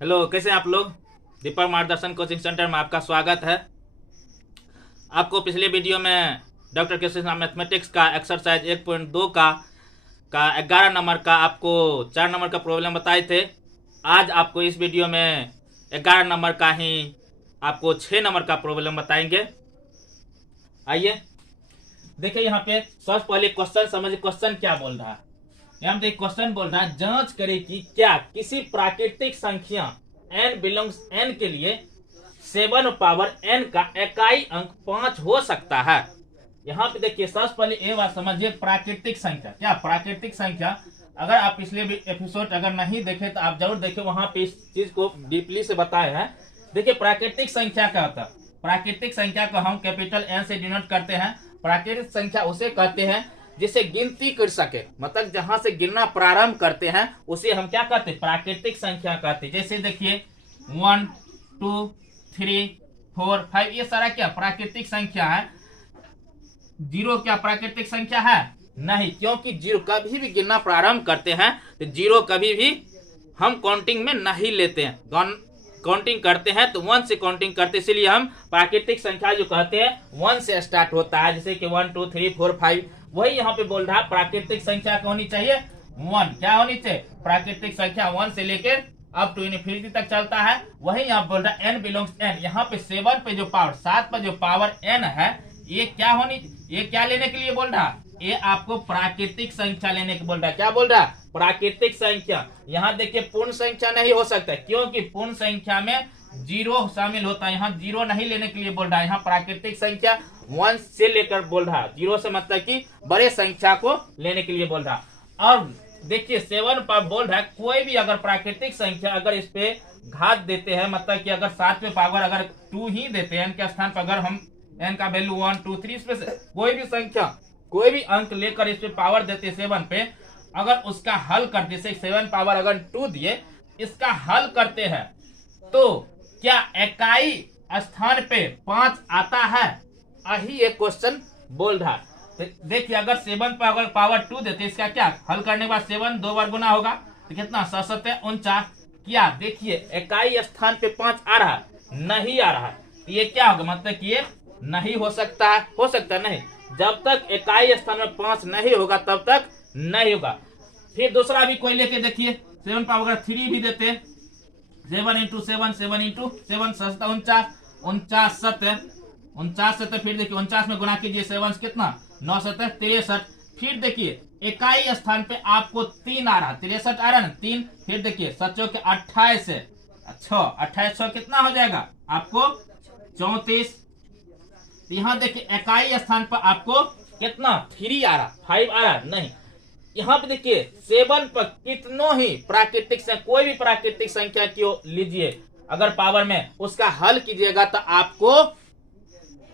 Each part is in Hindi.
हेलो, कैसे हैं आप लोग। दीपक मार्गदर्शन कोचिंग सेंटर में आपका स्वागत है। आपको पिछले वीडियो में डॉक्टर कृष्ण मैथमेटिक्स का एक्सरसाइज 1.2 का 11 नंबर का आपको 4 नंबर का प्रॉब्लम बताए थे। आज आपको इस वीडियो में 11 नंबर का ही आपको 6 नंबर का प्रॉब्लम बताएंगे। आइए देखिए, यहाँ पे सबसे पहले क्वेश्चन समझिए। क्वेश्चन क्या बोल रहा है, यहाँ पे क्वेश्चन बोल रहा है जांच करें कि क्या किसी प्राकृतिक संख्या n बिलोंग्स n के लिए 7 पावर n का इकाई अंक 5 हो सकता है। यहाँ पे देखिए, सबसे पहले ये बात समझिए, प्राकृतिक संख्या क्या। प्राकृतिक संख्या अगर आप पिछले भी एपिसोड अगर नहीं देखे तो आप जरूर देखें, वहां पे इस चीज को डीपली से बताए हैं। देखिए, प्राकृतिक संख्या क्या होता है। प्राकृतिक संख्या को हम कैपिटल एन से डिनोट करते हैं। प्राकृतिक संख्या उसे कहते हैं जिसे गिनती कर सके, मतलब जहां से गिनना प्रारंभ करते हैं उसे हम क्या कहते हैं, प्राकृतिक संख्या कहते हैं। जैसे देखिए 1 2 3 4 5 ये सारा क्या प्राकृतिक संख्या है। जीरो क्या प्राकृतिक संख्या है? नहीं, क्योंकि जीरो कभी भी गिनना प्रारंभ करते हैं तो जीरो कभी भी हम काउंटिंग में नहीं लेते हैं। काउंटिंग करते हैं तो 1 से काउंटिंग करते, इसलिए हम प्राकृतिक संख्या जो कहते हैं 1 से स्टार्ट होता है। जैसे कि 1 2 3 4 5, वही यहाँ पे बोल रहा है प्राकृतिक संख्या क्या होनी चाहिए, 1। क्या होनी चाहिए? प्राकृतिक संख्या 1 से लेकर अप टू इनफिनिटी तक चलता है। वही यहाँ बोल रहा है n बिलोंग्स n। यहाँ पे 7 पे जो पावर 7 पे जो पावर n है, ये क्या होनी, ये क्या लेने के लिए बोल रहा, ये आपको प्राकृतिक संख्या लेने के बोल रहा है। क्या बोल रहा है? प्राकृतिक संख्या। यहाँ देखिए पूर्ण संख्या नहीं हो सकता, क्योंकि पूर्ण संख्या में जीरो शामिल होता है। यहाँ जीरो नहीं लेने के लिए बोल रहा है। यहाँ प्राकृतिक संख्या 1 से लेकर बोल रहा है, जीरो से मतलब कि बड़े संख्या को लेने के लिए बोल रहा है। और देखिए 7 पर बोल रहा है कोई भी अगर प्राकृतिक संख्या अगर इस पे घात देते हैं, मतलब कि अगर 7 पे पावर अगर 2 ही देते हैं, n के स्थान पर अगर हम n का वैल्यू 1 2 3 इसमें से कोई भी संख्या कोई भी अंक लेकर इस पे पावर देते 7 पे, अगर उसका हल करते, जैसे 7 पावर अगर 2 दिए, इसका हल करते हैं तो क्या इकाई स्थान पे 5 आता है? यही एक क्वेश्चन बोल रहा है। तो देखिए, अगर 7 पर अगर पावर 2 देते, इसका क्या हल करने के बाद 7 2 बार गुना होगा तो कितना 7 7 49। क्या देखिए इकाई स्थान पे 5 आ रहा है? नहीं आ रहा है। ये क्या होगा, मतलब कि ये नहीं हो सकता है। हो सकता है नहीं, जब तक इकाई स्थान में 5 नहीं होगा तब तक नहीं होगा। फिर दूसरा भी कोई लेके देखिए, 7 पावर 3 भी देते, 7 इंटू 7 7 इंटू 7 7 49 49 7 49 7। फिर देखिए 49 में गुना कीजिए 7 कितना 9 7 63। फिर देखिए इकाई स्थान पे आपको 3 आ रहा, 63 आ रहा ना 3। फिर देखिए 7 के 28 है, अच्छा 28 कितना हो जाएगा आपको 34। यहाँ देखिए इकाई स्थान पर आपको कितना 3 आ रहा, 5 आ रहा नहीं। यहाँ पे देखिए 7 पर कितनों ही प्राकृतिक संख्या, कोई भी प्राकृतिक संख्या क्यों लीजिए, अगर पावर में उसका हल कीजिएगा तो आपको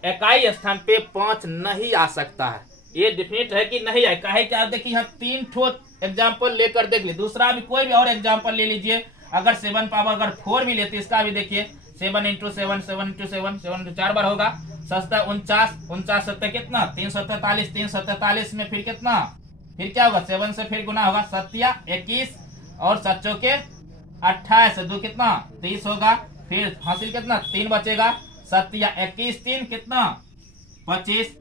इकाई स्थान पे 5 नहीं आ सकता है। ये डिफिनिट है कि नहीं आए। काहे क्या, देखिए यहाँ 3 ठो एग्जाम्पल लेकर देख लीजिए। दूसरा भी कोई भी और एग्जाम्पल ले लीजिए, अगर 7 पावर अगर 4 भी लेते, इसका भी देखिए 7 इंटू 7 7 इंटू 7 7 4 बार होगा 7 49 49 7 कितना 347 347 में फिर कितना, फिर क्या होगा 7 से फिर गुना होगा 7 21 और 7 के 28 2 कितना 30 होगा। फिर हासिल कितना 3 बचेगा, 7 21 3 कितना 25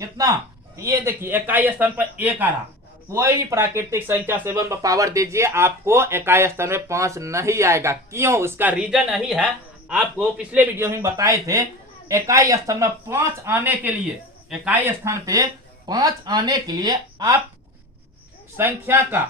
कितना। ये देखिए इकाई स्थान पर 1 आ रहा। कोई भी प्राकृतिक संख्या 7 पर पावर दीजिए, आपको इकाई स्थान में 5 नहीं आएगा। क्यों? उसका रीजन यही है, आपको पिछले वीडियो में बताए थे। इकाई स्थान में 5 आने के लिए, इकाई स्थान पे 5 आने के लिए आप संख्या का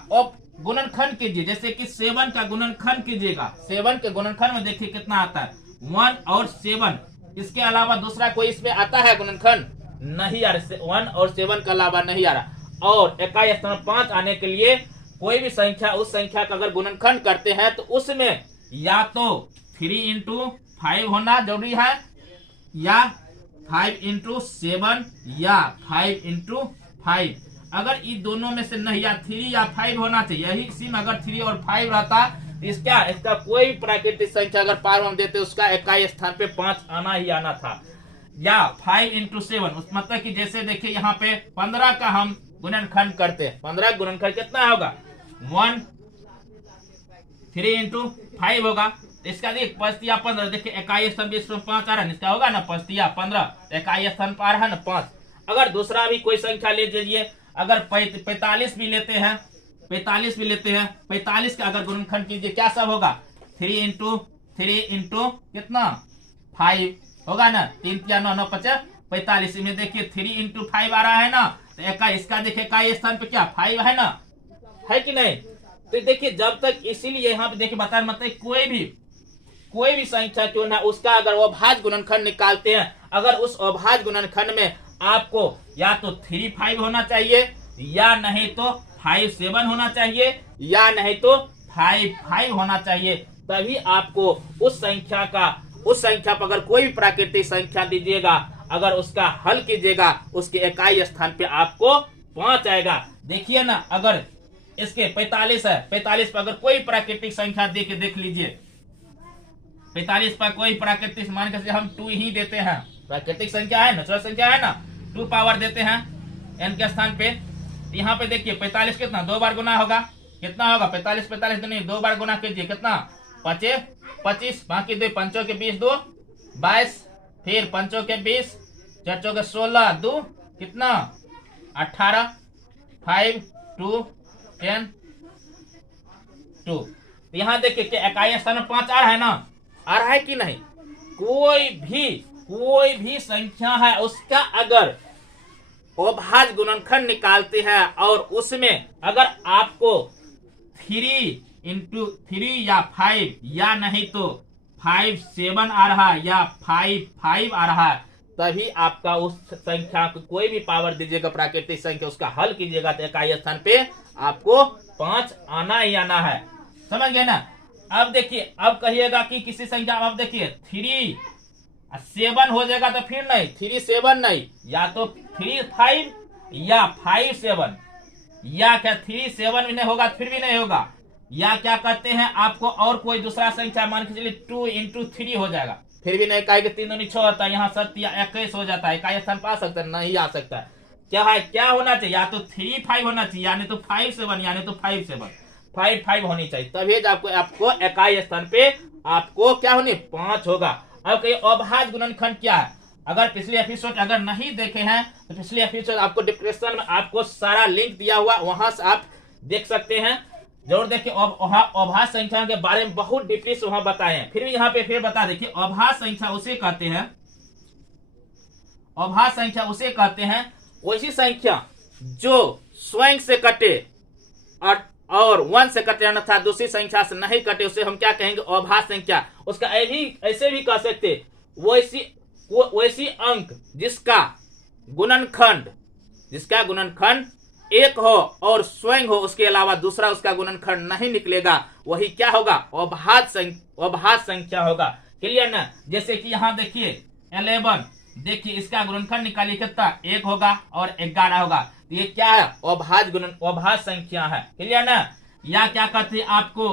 गुणनखंड कीजिए। जैसे कि 7 का गुणनखंड कीजिएगा, 7 के गुणनखंड में देखिए कितना आता है 1 और 7। इसके अलावा दूसरा कोई इसमें आता है गुणनखंड? नहीं आ रहा, 1 और 7 के अलावा नहीं आ रहा। और इकाई स्थान में 5 आने के लिए कोई भी संख्या, उस संख्या का अगर गुणनखंड करते हैं तो उसमें या तो 3 इंटू 5 होना जरूरी है, या 5 इंटू 7 या 5 इंटू 5। अगर इन दोनों में से नहीं, या 3 या 5 होना चाहिए। यही सीम अगर 3 और 5 रहता, इसका कोई भी प्राकृतिक संख्या अगर पावर हम देते, उसका इकाई स्थान पे 5 आना ही आना था। या 5 इंटू 7, मतलब कि जैसे देखिए यहाँ पे 15 का हम गुणनखंड करते हैं, 15 गुणनखंड कितना होगा 1 3 इंटू 5 होगा। तो इसका देखिए 5 तिया 15, देखिए इकाई स्थान पे इसमें 5 आ रहा है, इसका होगा ना 5 तिया 15, इकाई स्थान पर आ रहा है ना 5। अगर दूसरा भी कोई संख्या ले लीजिए, अगर 45 भी लेते हैं, 45 भी लेते हैं, 45 का अगर गुणनखंड कीजिए क्या सब होगा, 3 इंटू कितना 5 होगा ना, 3 तिया 9 9 5 45 में देखिए 3 इंटू 5 आ रहा है ना, तो इसका देखिए इकाई स्थान पे क्या 5 है ना, है कि नहीं। तो देखिए जब तक, इसीलिए यहाँ पे देखिए बता मतलब कोई भी संख्या क्यों ना, उसका अगर अभाज्य गुणनखंड निकालते हैं, अगर उस अभाज्य गुणनखंड में आपको या तो 3 5 होना चाहिए, या नहीं तो 5 7 होना चाहिए, या नहीं तो 5 5 होना चाहिए, तभी आपको उस संख्या पर अगर कोई भी प्राकृतिक संख्या दीजिएगा, अगर उसका हल कीजिएगा, उसके इकाई स्थान पे आपको 5 आएगा। देखिए ना, अगर इसके 45 है, 45 पर अगर कोई प्राकृतिक संख्या दे के देख लीजिए, 45 पर कोई प्राकृतिक मान के हम 2 ही देते हैं, प्राकृतिक संख्या है, नेचुरल संख्या है ना, 2 पावर देते हैं n के स्थान पे। यहाँ पे देखिए 45 कितना 2 बार गुना होगा, कितना होगा 45 45 नहीं 2 बार गुना कीजिए, कितना 5 25, बाकी 2 5 के 20 2 22, फिर 5 के 20 4 के 16 2 कितना 18, 5 2 10 2। यहाँ देखिए कि इकाई स्थान में 5 आ रहा है ना, आ रहा है कि नहीं। कोई भी संख्या है उसका अगर अभाज्य गुणनखंड निकालते हैं और उसमें अगर आपको 3 इंटू 3 या 5 या नहीं तो 5 7 आ रहा है या 5 5 आ रहा है, तभी आपका उस संख्या को कोई भी पावर दीजिएगा प्राकृतिक संख्या, उसका हल कीजिएगा तो इकाई स्थान पे आपको 5 आना ही आना है, समझ गए ना। अब देखिए, अब कहिएगा कि किसी संख्या, अब देखिए 3 7 हो जाएगा तो फिर नहीं 3 7 नहीं, या तो 3 5 या 5 7, या क्या 3 7 भी नहीं होगा फिर भी नहीं होगा, या क्या कहते हैं आपको और कोई दूसरा संख्या मान के चलिए 2 इंटू 3 हो जाएगा, फिर भी नहीं, कहेगा 3 दूनी 6 होता है, यहाँ 7 या 21 हो जाता है, इकाई स्थान पा सकता है, नहीं आ सकता है। क्या है, क्या होना चाहिए, या तो 3 5 होना चाहिए, यानी तो 5 7, यानी तो 5 7 5 5 होनी चाहिए, तभी आपको इकाई स्थान पे आपको क्या होनी 5 होगा। अब कहिए अभाज्य गुणनखंड क्या है, अगर पिछले एपिसोड अगर नहीं देखे हैं तो पिछले एपिसोड आपको डिस्क्रिप्शन में आपको सारा लिंक दिया हुआ, वहां से आप देख सकते हैं, जरूर देखिए। अभाज्य संख्या के बारे में बहुत डीपली से वहां बताए हैं, फिर भी यहाँ पे फिर बता देखिए, अभाज्य संख्या उसे कहते हैं, अभाज्य संख्या उसे कहते हैं वैसी संख्या जो स्वयं से कटे और 1 से कटे, अन्यथा दूसरी संख्या से नहीं कटे, उसे हम क्या कहेंगे अभाज्य संख्या। उसका ऐसे भी कह सकते वैसी अंक जिसका गुणनखंड 1 हो और स्वयं हो, उसके अलावा दूसरा उसका गुणनखंड नहीं निकलेगा, वही क्या होगा अभाज्य संख्या होगा। क्लियर ना। जैसे कि यहाँ देखिए 11, देखिए इसका गुणनखंड निकालिए कितना 1 होगा और 11 होगा, तो ये क्या है अभाज्य संख्या है। क्लियर ना। या क्या कहते हैं आपको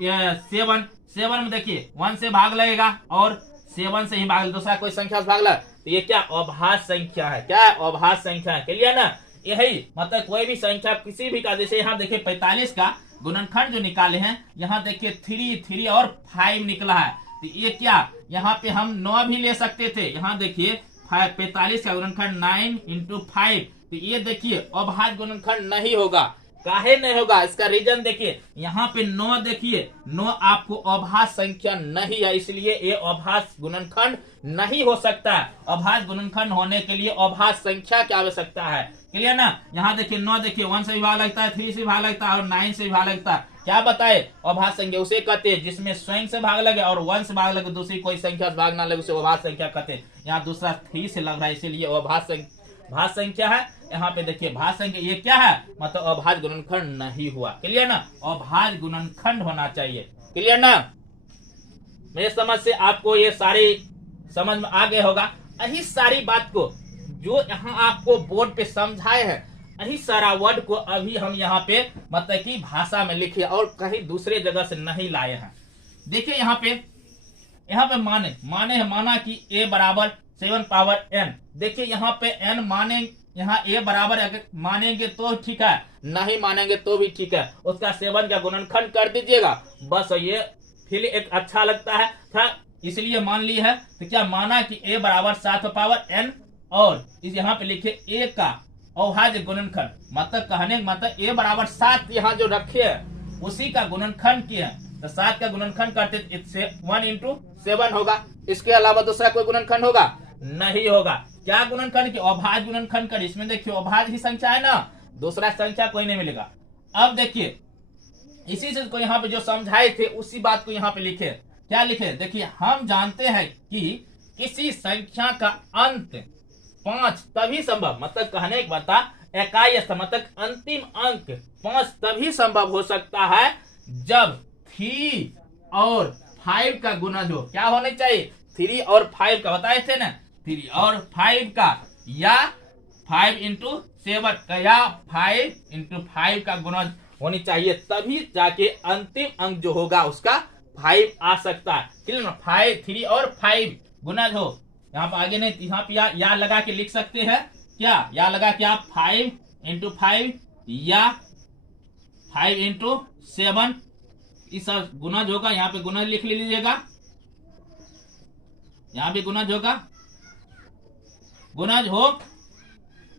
7 में देखिए 1 से भाग लगेगा और 7 से ही भाग, दूसरा कोई संख्या से भाग लगा, तो ये क्या अभाज्य संख्या है, क्या है अभाज्य संख्या है। क्लियर ना। यही मतलब कोई भी संख्या किसी भी का, जैसे यहाँ देखिए 45 का गुणनखंड जो निकाले हैं, यहाँ देखिए 3 और 5 निकला है, तो ये क्या, यहाँ पे हम 9 भी ले सकते थे, यहाँ देखिए 45 का गुणनखंड 9 इंटू 5, तो ये देखिए अभाज्य गुणनखंड नहीं होगा। काहे नहीं होगा, इसका रीजन देखिए, यहाँ पे 9 देखिए 9 आपको अभाज्य संख्या नहीं है, इसलिए ये अभाज्य गुणनखंड नहीं हो सकता है। अभाज्य गुणनखंड होने के लिए अभाज्य संख्या की आवश्यकता है। क्लियर ना। यहाँ देखिए 9 देखिए 1 से भी भाग लगता है, 3 से भाग लगता है और 9 से भी भाग लगता है। क्या बताए अभाज्य संख्या उसे कहते हैं जिसमें स्वयं से भाग लगे और 1 से भाग लगे, दूसरी कोई संख्या से भाग ना लगे, उसे अभाज्य संख्या कहते हैं। यहाँ दूसरा 3 से लग रहा है, इसीलिए अभाज्य संख्या है। यहाँ पे देखिए भाज्य संख्या ये क्या है, मतलब अभाज्य गुणनखंड नहीं हुआ। क्लियर ना। अभाज्य गुणनखंड होना चाहिए। क्लियर ना। मेरे समझ से आपको ये सारी समझ में आ गया होगा। यही सारी बात को जो यहाँ आपको बोर्ड पे समझाए हैं, यही सारा वर्ड को अभी हम यहाँ पे मतलब की भाषा में लिखे और कहीं दूसरे जगह से नहीं लाए हैं। देखिए यहाँ पे माना कि a बराबर 7 पावर n। देखिए यहाँ पे n माने, यहाँ a बराबर अगर मानेंगे तो ठीक है, नहीं मानेंगे तो भी ठीक है, उसका 7 का गुणनखंड कर दीजिएगा, बस ये फिर एक अच्छा लगता है था, इसलिए मान ली है। तो क्या माना कि a बराबर 7 पावर n और इस यहाँ पे लिखे a का अविभाज्य गुणनखंड, मतलब कहने का मतलब a बराबर 7 यहाँ जो रखे है उसी का गुणनखंड किया है। तो 7 का गुणनखंड करते इससे 1 into 7 होगा। इसके अलावा दूसरा कोई गुणनखंड होगा? नहीं होगा। क्या गुणनखंड की? अभाज्य गुणनखंड कर। इसमें देखिए अभाज्य ही संख्या है ना, दूसरा संख्या कोई नहीं मिलेगा। अब देखिए इसी चीज को यहाँ पे जो समझाए थे उसी बात को यहाँ पे लिखे। क्या लिखे? देखिए हम जानते हैं कि किसी संख्या का अंत 5 तभी संभव, मतलब कहने की बता इकाई स्थान मतलब अंतिम अंक 5 तभी संभव हो सकता है जब 3 और 5 का गुणज हो। क्या होने चाहिए? 3 और 5 का, बताए थे ना, 3 और 5 का या 5 into 7 का या 5 into 5 का गुणज होनी चाहिए, तभी जाके अंतिम अंक जो होगा उसका 5 आ सकता है। क्लियर ना? 5 3 और 5 गुणज हो। यहाँ पे आगे नहीं, यहाँ पे या लगा के लिख सकते हैं। क्या या लगा के आप 5 into 5 या 5 into 7 इस गुणज होगा। यहाँ पे गुणज लिख लीजिएगा, यहाँ भी गुणज होगा। गुणज हो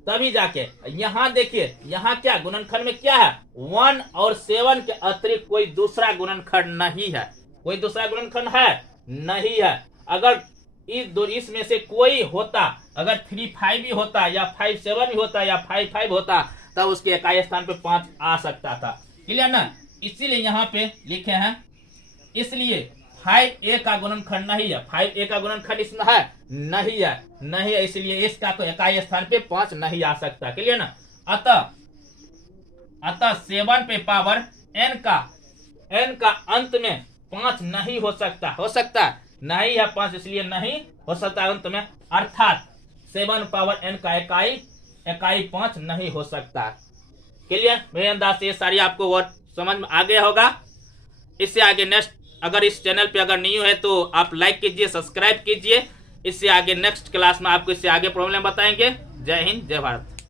तभी जाके यहाँ देखिए, यहाँ क्या गुणनखंड में क्या है? 1 और 7 के अतिरिक्त कोई दूसरा गुणनखंड नहीं है। कोई दूसरा गुणनखंड है? नहीं है। अगर इसमें से कोई होता, अगर 3 5 भी होता या 5 7 भी होता या 5 5 होता तब उसके इकाई स्थान पे 5 आ सकता था। क्लियर ना? इसीलिए यहाँ पे लिखे हैं, इसलिए 5a का गुणनखंड नहीं है। 5a का गुणनखंड इसमें है? नहीं है, नहीं है, इसलिए इसका तो इकाई स्थान पे 5 नहीं आ सकता। क्लियर ना? अतः 7 पे पावर n का अंत में 5 नहीं हो सकता। हो सकता नहीं है 5, इसलिए नहीं हो सकता अंत में, अर्थात 7 पावर n का इकाई 5 नहीं हो सकता। क्लियर? मेरे अंदाज से ये सारी आपको वर्ड समझ में आ गया होगा। इससे आगे नेक्स्ट, अगर इस चैनल पे अगर न्यू है तो आप लाइक कीजिए, सब्सक्राइब कीजिए। इससे आगे नेक्स्ट क्लास में आपको इससे आगे प्रॉब्लम बताएंगे। जय हिंद, जय भारत।